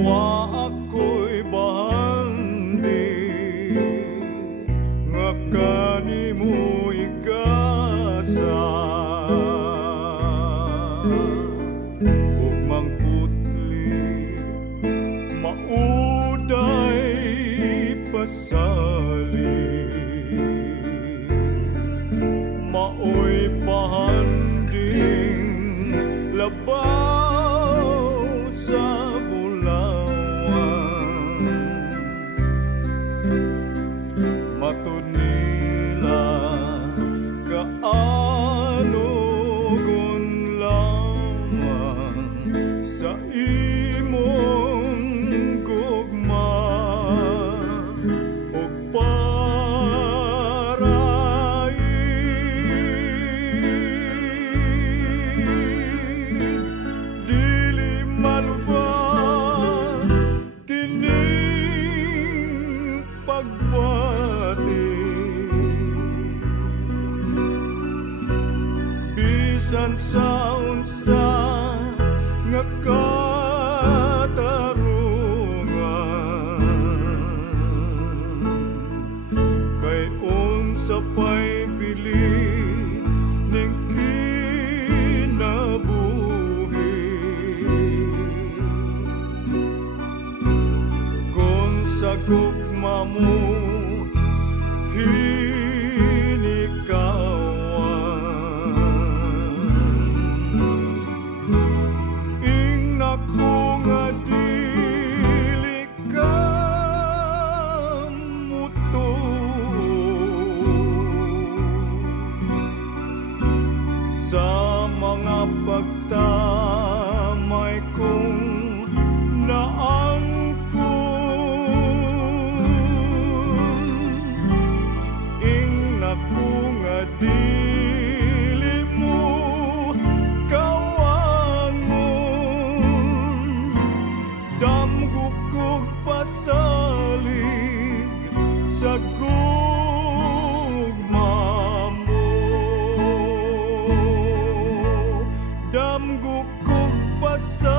wa ako'y bahandi nga kanimo igasa ug mangputli mauday pasali maoy pahanding labaw sa bulawan matud nila kaano gun lamang sa imong gugma ug paraig dili malubad kining pagbati bisan sa unsa nga katarungan kay unsa pa'y pili ning kinabuhi kung sa gugma mo hinikawan ingnaku nga dili ka muto sa mga pagtamay kong naangkon ingnaku nga dili mo kawangon damgo kog pasalig sa gugma mo damgo kog pasalig